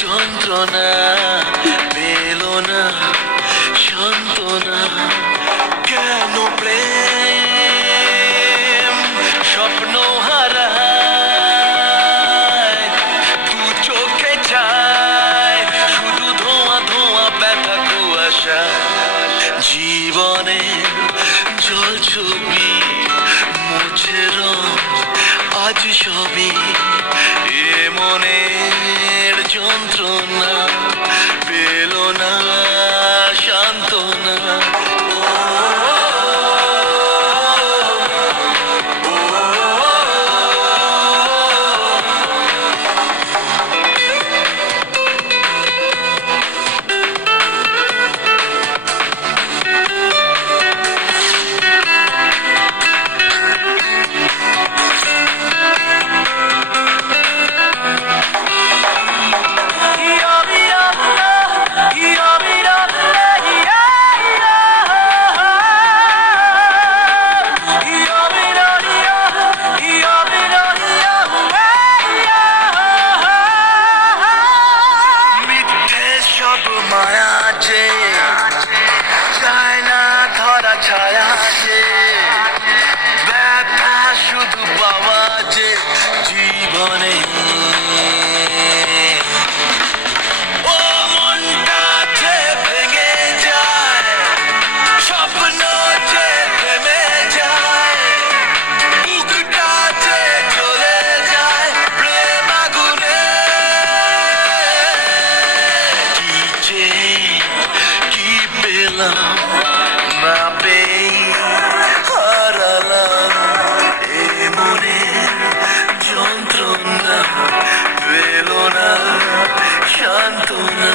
যন্ত্রণা পেল না সান্ত্বনা কেন প্রেম স্বপ্ন হারায় দু চোখে চায় শুধু ধোঁয়া ধোঁয়া ব্যথা কুয়াশা জীবনের জল ছবি মুছে রং আজ সবই এ মনের যন্ত্রণা পেল না সান্ত্বনা মায়া যে চায় না ধরা ছায়া যে ব্যথা শুধু পাওয়া যে জীবনে ও মনটা যে ভেঙে যায় স্বপ্ন যে থেমে যায় বুকটা যে চলে যায় প্রেম আগুনে কি পেলাম না পেয়ে হারালাম এ মনের যন্ত্রণা পেল না সান্ত্বনা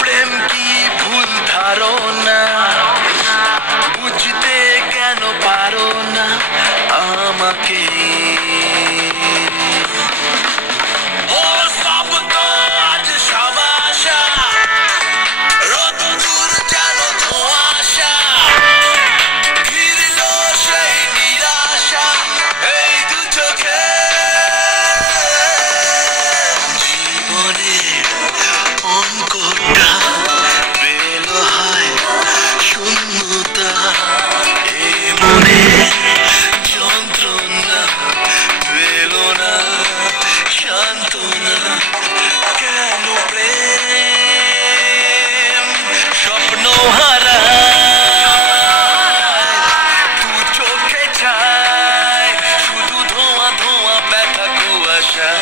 প্রেম কি ভুল ধারণা বুঝতে কেন পারো না আমাকে ও সব তো আজ সব আশা রোদ্দুর যেন ধোঁয়াশা ফিরল সেই নিরাশা এই দু চোখে অঙ্কটা পেল হয় শূন্যতা এ মনে যন্ত্রণা পেল না সান্ত্বনা কেন প্রেম স্বপ্ন হারায় দু চোখে চায় শুধু ধোঁয়া ধোঁয়া ব্যথা কুয়াশা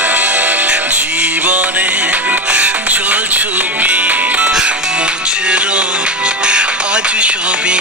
জীবনের জল ছবি মুছে রং আজ সবই